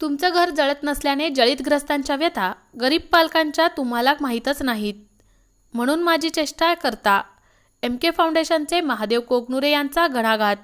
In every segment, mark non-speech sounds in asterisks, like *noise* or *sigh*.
तुमचं घर जळत नसल्याने जळीतग्रस्तांच्या व्यथा गरीब पालकांच्या तुम्हाला माहीतच नाहीत. म्हणून माझी चेष्टा करता एम के फाउंडेशनचे महादेव कोकनुरे यांचा घणाघात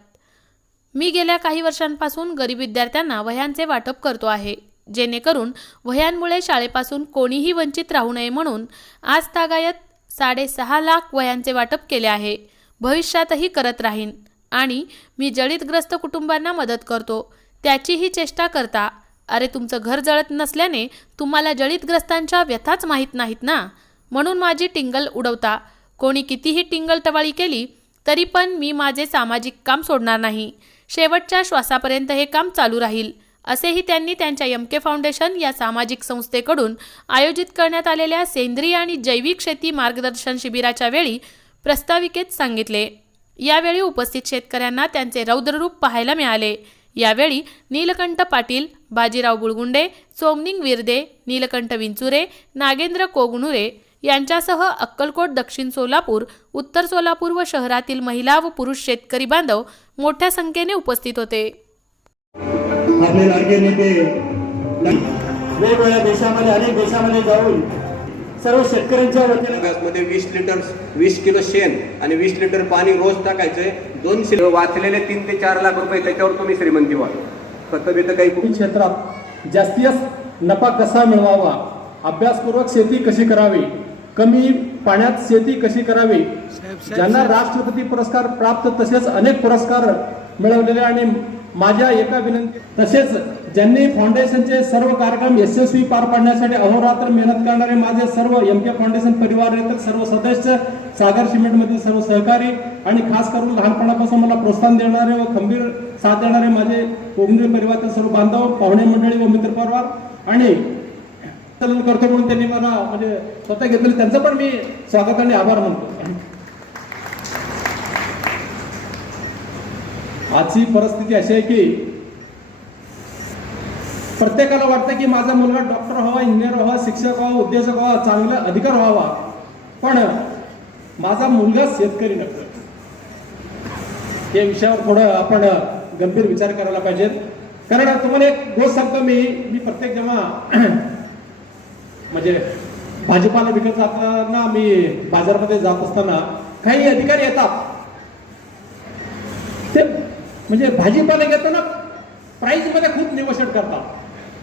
मी गेल्या काही वर्षांपासून गरीब विद्यार्थ्यांना वह्यांचे वाटप करतो आहे जेणेकरून वह्यांमुळे शाळेपासून कोणीही वंचित राहू नये म्हणून आज तागायत साडेसहा लाख वह्यांचे वाटप केले आहे. भविष्यातही करत राहीन आणि मी जळीतग्रस्त कुटुंबांना मदत करतो. त्याचीही चेष्टा करता अरे तुमचं घर जळत नसल्याने तुम्हाला जळीतग्रस्तांच्या व्यथाच माहीत नाहीत ना? म्हणून माझी टिंगल उडवता. कोणी कितीही टिंगल टवाळी केली तरी पण मी माझे सामाजिक काम सोडणार नाही. शेवटच्या श्वासापर्यंत हे काम चालू राहील. असेही त्यांनी त्यांच्या एम के फाउंडेशन या सामाजिक संस्थेकडून आयोजित करण्यात आलेल्या सेंद्रिय आणि जैविक शेती मार्गदर्शन शिबिराच्या वेळी प्रस्ताविकेत सांगितले. यावेळी उपस्थित शेतकऱ्यांना त्यांचे रौद्ररूप पाहायला मिळाले. यावेळी नीलकंठ पाटील बाजीराव बुळगुंडे सोमनिंग विरदे नीलकंठ विंचुरे नागेंद्र कोगणुरे यांच्यासह अक्कलकोट दक्षिण सोलापूर उत्तर सोलापूर व शहरातील महिला व पुरुष शेतकरी बांधव मोठ्या संख्येने उपस्थित होते. आपले लाडके नेते वेगवेगळ्या देशामध्ये अनेक देशामध्ये जाऊन सर्व शेतकऱ्यांच्या वतीने मध्ये वीस लिटर वीस किलो शेण आणि वीस लिटर पाणी रोज टाकायचंय दोन शिलो वाचलेले तीन ते चार लाख रुपये त्याच्यावर तुम्ही श्रीमंती व्हा. खत बित काही क्षेत्रात जास्तीत जास्त नफा कसा मिळवावा? अभ्यासपूर्वक शेती कशी करावी? कमी पाण्यात शेती कशी करावी? ज्यांना राष्ट्रपती पुरस्कार प्राप्त तसेच अनेक पुरस्कार मिळवलेले आणि माझ्या एका विनंती तसेच ज्यांनी फाउंडेशनचे सर्व कार्यक्रम यशस्वी पार पाडण्यासाठी अहोरात्र मेहनत करणारे माझे सर्व एम के फाउंडेशन परिवार सर्व सदस्य सागर सिमेंटमधील सर्व सहकारी आणि खास करून लहानपणापासून मला प्रोत्साहन देणारे व खंबीर साथ देणारे माझे कोगनरी परिवारातील सर्व बांधव पाहुणे मंडळी व मित्र परिवार आणि करतो म्हणून त्यांनी मला म्हणजे स्वतः घेतलेले. त्यांचं पण मी स्वागत आणि आभार मानतो. आजची परिस्थिती अशी आहे की प्रत्येकाला वाटतं की माझा मुलगा डॉक्टर व्हावा इंजिनियर व्हावा शिक्षक व्हावा उद्योजक व्हावा चांगला अधिकार व्हावा. पण माझा मुलगा शेतकरी नको या विषयावर थोडं आपण गंभीर विचार करायला पाहिजेत कारण तुम्हाला एक गोष्ट सांगतो मी मी प्रत्येक जेव्हा *clears throat* म्हणजे भाजीपाला विकत जाताना मी बाजारमध्ये जात असताना काही अधिकारी येतात. म्हणजे भाजीपाला घेताना प्राईजमध्ये खूप निवशट करतात.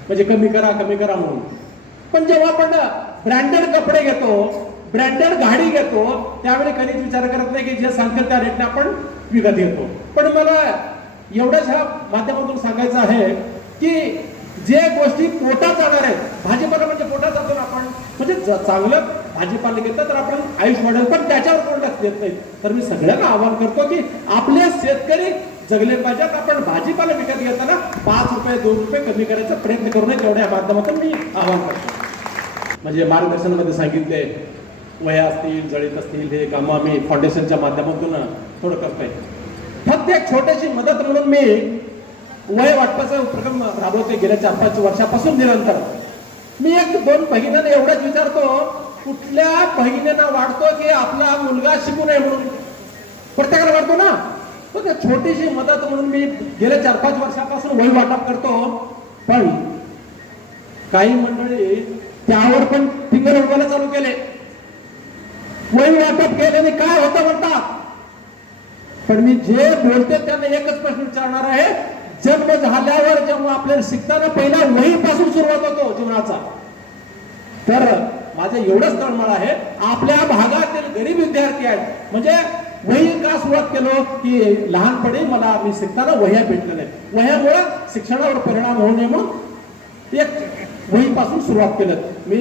म्हणजे कमी करा कमी करा म्हणून. पण जेव्हा आपण ब्रँडेड कपडे घेतो ब्रँडेड गाडी घेतो त्यावेळी कधीच विचार करत नाही की जे सांगतात त्या रेटने आपण विकत घेतो. पण मला एवढंच ह्या माध्यमातून सांगायचं आहे की जे गोष्टी पोटात जाणार आहेत भाजीपाला म्हणजे पोटात जातो ना आपण. म्हणजे चांगलं भाजीपाला घेतलं तर आपण आयुष वाढेल पण त्याच्यावर कोण लक्ष देत नाही. तर मी सगळ्यांना आवाहन करतो की आपले शेतकरी जगले पाहिजेत आपण भाजीपाला विकत घेताना पाच रुपये दोन रुपये कमी करायचा प्रयत्न करू नये तेवढ्या माध्यमातून मी आवाहन करतो. म्हणजे मार्गदर्शनामध्ये सांगितले वया असतील जळीत असतील हे कामं आम्ही फाउंडेशनच्या माध्यमातून थोडं करतोय. फक्त एक छोटीशी मदत म्हणून मी वय वाटपाचा उपक्रम राबवते गेल्या चार पाच वर्षापासून निरंतर. मी एक दोन भगिन्यांना एवढंच विचारतो कुठल्या भगिनींना वाटतो की आपला मुलगा शिकू नये म्हणून? प्रत्येकाला वाटतो ना? पण त्या छोटीशी मदत म्हणून मी गेल्या चार पाच वर्षापासून वही वाटप करतो. पण काही मंडळी त्यावर पण फिंगर उडवायला चालू केले. वही वाटप केल्याने काय होतं म्हणतात? पण मी जे बोलते त्यांना एकच प्रश्न विचारणार आहे. जन्म झाल्यावर जेव्हा आपल्याला शिकताना पहिल्या वहीपासून सुरुवात होतो जीवनाचा. तर माझं एवढंच तळमळ आहे. आपल्या भागातील गरीब विद्यार्थी आहेत. म्हणजे वही का सुरुवात केलो की लहानपणी मला मी शिकताना वह्या भेटल्या नाहीत वह्यामुळे शिक्षणावर परिणाम होऊ नये म्हणून एक वहीपासून सुरुवात केलं. मी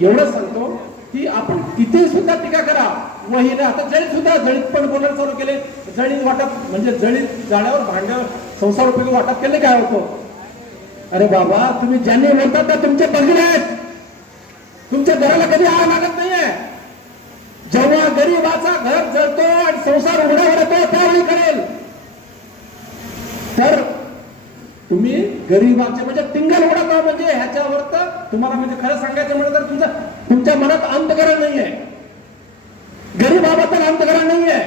एवढं सांगतो की आपण किती सुद्धा टीका करा. वहीने आता जळीत सुद्धा जळीत पण बोलायला चालू केले. जळीत वाटप म्हणजे जळीत जाण्यावर भांड्यावर संसार उपयोगी वाटप केले काय होतं? अरे बाबा तुम्ही ज्यांनी म्हणतात ना तुमचे बघले आहेत. तुमच्या घराला कधी आग लागत नाहीये. जेव्हा गरीबाचा घर जळतो संसार उघड्यावर येतो त्यावेळी करेल? तर तुम्ही गरीबाचे म्हणजे टिंगल उडत म्हणजे ह्याच्यावर तर तुम्हाला म्हणजे खरं सांगायचं म्हणलं तर तुमच्या तुमच्या मनात अंतकरण नाहीये. गरीबाबद्दल अंतकरण नाहीये.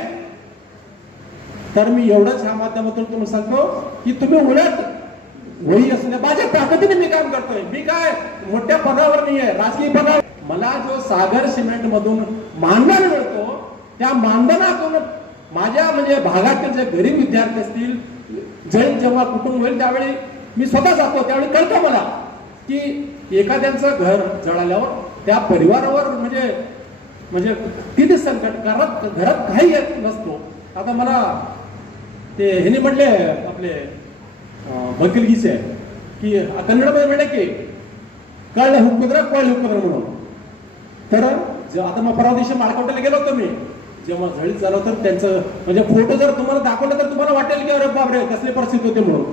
तर मी एवढंच ह्या माध्यमातून तुम्हाला सांगतो की तुम्ही उलट वही असू माझ्या ताकदीने मी काम करतोय. मी काय मोठ्या पदावर नाही आहे राजकीय पदावर मला जो सागर सिमेंट मधून मानधन मिळतो त्या मानधनातून माझ्या म्हणजे भागातील जे गरीब विद्यार्थी असतील जैन जेव्हा कुटुंब होईल त्यावेळी मी स्वतः जातो त्यावेळी कळतं मला की एखाद्यांचं घर जळाल्यावर त्या परिवारावर म्हणजे म्हणजे किती संकट घरात घरात काही येत नसतो. आता मला ते ह्याने म्हणले आपले अं, की कन्नडमध्ये म्हणे की कळलं हुकुद्र कळलं हुकुद्र म्हणून. तर आता मग परवा दिवशी माळकोट्याला गेलो होतो मी. जेव्हा झळीत झालं तर त्यांचं म्हणजे फोटो जर तुम्हाला दाखवलं तर तुम्हाला वाटेल की अरे बापरे कसली परिस्थिती होती म्हणून.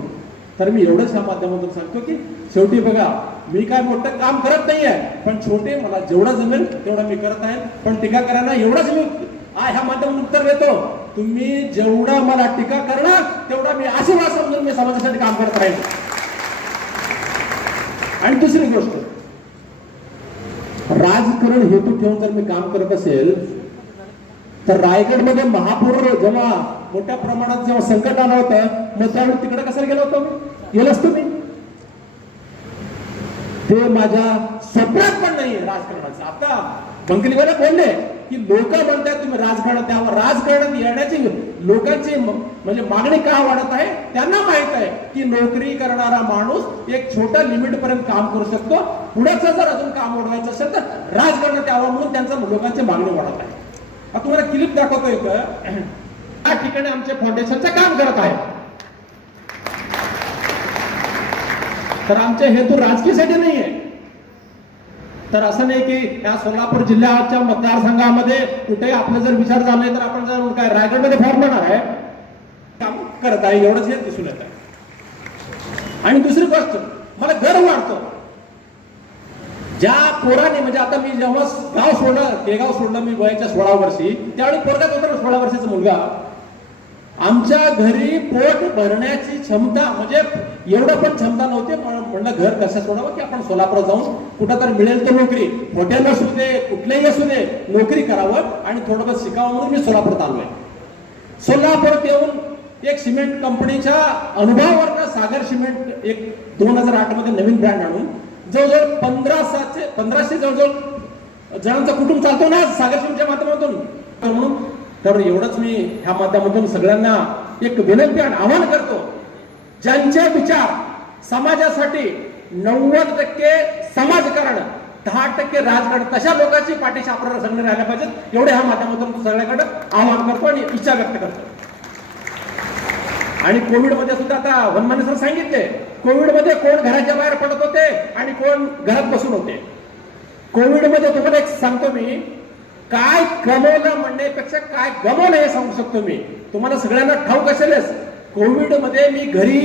तर मी एवढंच ह्या माध्यमातून सांगतो की शेवटी बघा मी काय मोठं काम करत नाहीये पण छोटे मला जेवढं जमेल तेवढं मी करत आहे. पण टीका करायला एवढंच मी ह्या माध्यमातून उत्तर देतो. तुम्ही जेवढा मला टीका करणार तेवढा मी आशीर्वाद समजून मी समाजासाठी काम करत राहील आणि दुसरी गोष्ट राजकारण हेतू ठेवून जर मी काम करत असेल तर रायगडमध्ये महापूर जेव्हा मोठ्या प्रमाणात जेव्हा संकट आलं होतं मग त्यावेळी तिकडे कसं गेलो होतो मी? गेलोच तुम्ही ते माझ्या स्वप्नात पण नाही राजकारणाचं. आता बंकलीवाले बोलले की लोक म्हणतात तुम्ही राजकारणात त्यावर राजकारणात येण्याची लोकांची म्हणजे मागणी का वाढत आहे? त्यांना माहीत आहे की नोकरी करणारा माणूस एक छोट्या लिमिट पर्यंत काम करू शकतो. पुढेच जर अजून काम वाढवायचं असेल तर राजकारण त्यावर म्हणून त्यांचा लोकांची मागणी वाढत आहे. तुम्हाला क्लिप दाखवतोय का *clears throat* या ठिकाणी आमचे फाउंडेशनचं काम करत आहे. तर आमचे हेतू राजकीयसाठी नाही आहे तर असं नाही की या सोलापूर जिल्ह्याच्या मतदारसंघामध्ये कुठे आपले जर विचार झाले तर आपण जर काय रायगडमध्ये फॉर्म भरणार आहे. काम करत आहे एवढंच हे दिसून येत आहे आणि दुसरी गोष्ट मला गर्व वाटतो ज्या पोराने म्हणजे आता मी जेव्हा गाव सोडलं ते गाव सोडलं मी वयाच्या सोळा वर्षी त्यावेळी पोरगा होता सोळा वर्षाचा मुलगा. आमच्या घरी पोट भरण्याची क्षमता म्हणजे एवढं पण क्षमता नव्हती पण म्हणलं घर कसं सोडावं की आपण सोलापूर जाऊन कुठं तर मिळेल तर नोकरी. हॉटेल असू दे कुठलेही असू दे नोकरी करावं आणि थोडंफार शिकावं म्हणून मी सोलापूरात आलोय. सोलापूरात येऊन एक सिमेंट कंपनीच्या अनुभवावर सागर सिमेंट एक दोन हजार आठमध्ये नवीन ब्रँड आणून जवळजवळ पंधरा सातशे पंधराशे जवळजवळ जणांचा कुटुंब चालतो ना सागर माध्यमातून. म्हणून तर एवढंच मी ह्या माध्यमातून सगळ्यांना एक विनंती आणि आवाहन करतो ज्यांचे विचार समाजासाठी नव्वद टक्के समाजकारण दहा टक्के राजकारण तशा लोकांची पाठीशी आपल्याला संघ राहिल्या पाहिजेत एवढे ह्या माध्यमातून सगळ्याकडे आवाहन करतो आणि इच्छा व्यक्त करतो. आणि कोविडमध्ये सुद्धा आता वनमाने सर सांगितले कोविडमध्ये कोण घराच्या बाहेर पडत होते आणि कोण घरात बसून होते. कोविडमध्ये तुम्हाला एक सांगतो मी काय कमवलं म्हणण्यापेक्षा काय गमवलं हे सांगू शकतो मी. तुम्हाला सगळ्यांना ठाऊक असेलच कोविडमध्ये मी घरी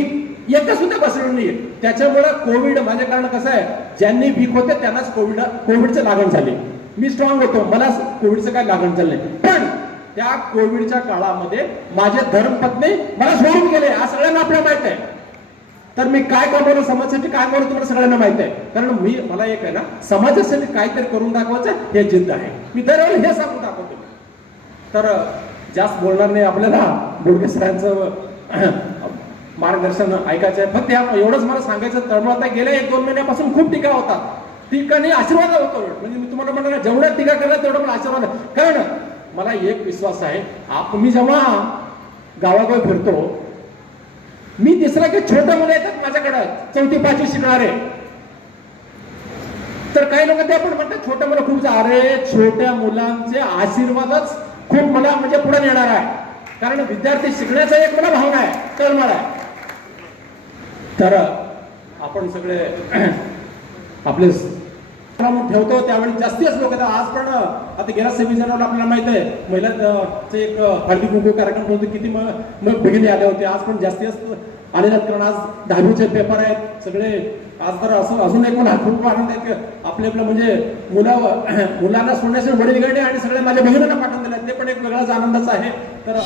एकदा सुद्धा बसलो नाही त्याच्यामुळं कोविड माझे कारण कसं आहे ज्यांनी वीक होते त्यांनाच कोविड कोविडचं लागण झाले. मी स्ट्रॉंग होतो मला कोविडचं काय लागण झालं नाही. त्या कोविडच्या काळामध्ये माझे धर्मपत्नी मला सोडून गेले हा सगळ्यांना आपल्याला माहीत आहे. तर मी काय कमवलं समाजासाठी काय कमवलं तुम्हाला सगळ्यांना माहीत आहे. कारण मी मला एक आहे ना समाजासाठी काहीतरी करून दाखवायचं हे जिद्द आहे. मी दरवेळी हे सांगून दाखवतो. तर जास्त बोलणार नाही आपल्याला. बोडके सरांचं मार्गदर्शन ऐकायचं आहे. फक्त एवढंच मला सांगायचं तळमळ आता गेल्या एक दोन महिन्यापासून खूप टीका होतात. टीकाने आशीर्वाद होतो. म्हणजे मी तुम्हाला म्हणणार जेवढ्या टीका केल्या तेवढं मला आशीर्वाद कारण मला एक विश्वास आहे आप मी जेव्हा गावागाव फिरतो मी दिसला की छोटे मुलं येतात माझ्याकडे चौथी पाचवी शिकणारे. तर काही लोक ते पण म्हणतात छोट्या मुलं खूप अरे छोट्या मुलांचे आशीर्वादच खूप मला म्हणजे पुढे नेणार आहे. कारण विद्यार्थी शिकण्याचा एक मला भावना आहे तळमळ मला. तर आपण सगळे *clears throat* आपले ठेवतो. त्यावेळी जास्तीच लोक आज पण आता गेल्या सव्वीस आपल्याला माहीत आहे महिलांचे एक हळदी कुंकू कार्यक्रम होतो किती मग भगिनी आले होते आज पण जास्तीच आलेले आहेत. कारण आज दहावीचे पेपर आहेत. सगळे आज तर असं अजून एक मला खूप आनंद आहे की आपले आपलं म्हणजे मुला मुलांना सोडण्याचे वडील गणे आणि सगळे माझ्या बहिणींना पाठवून दिले. ते पण एक वेगळाच आनंदाचा आहे. तर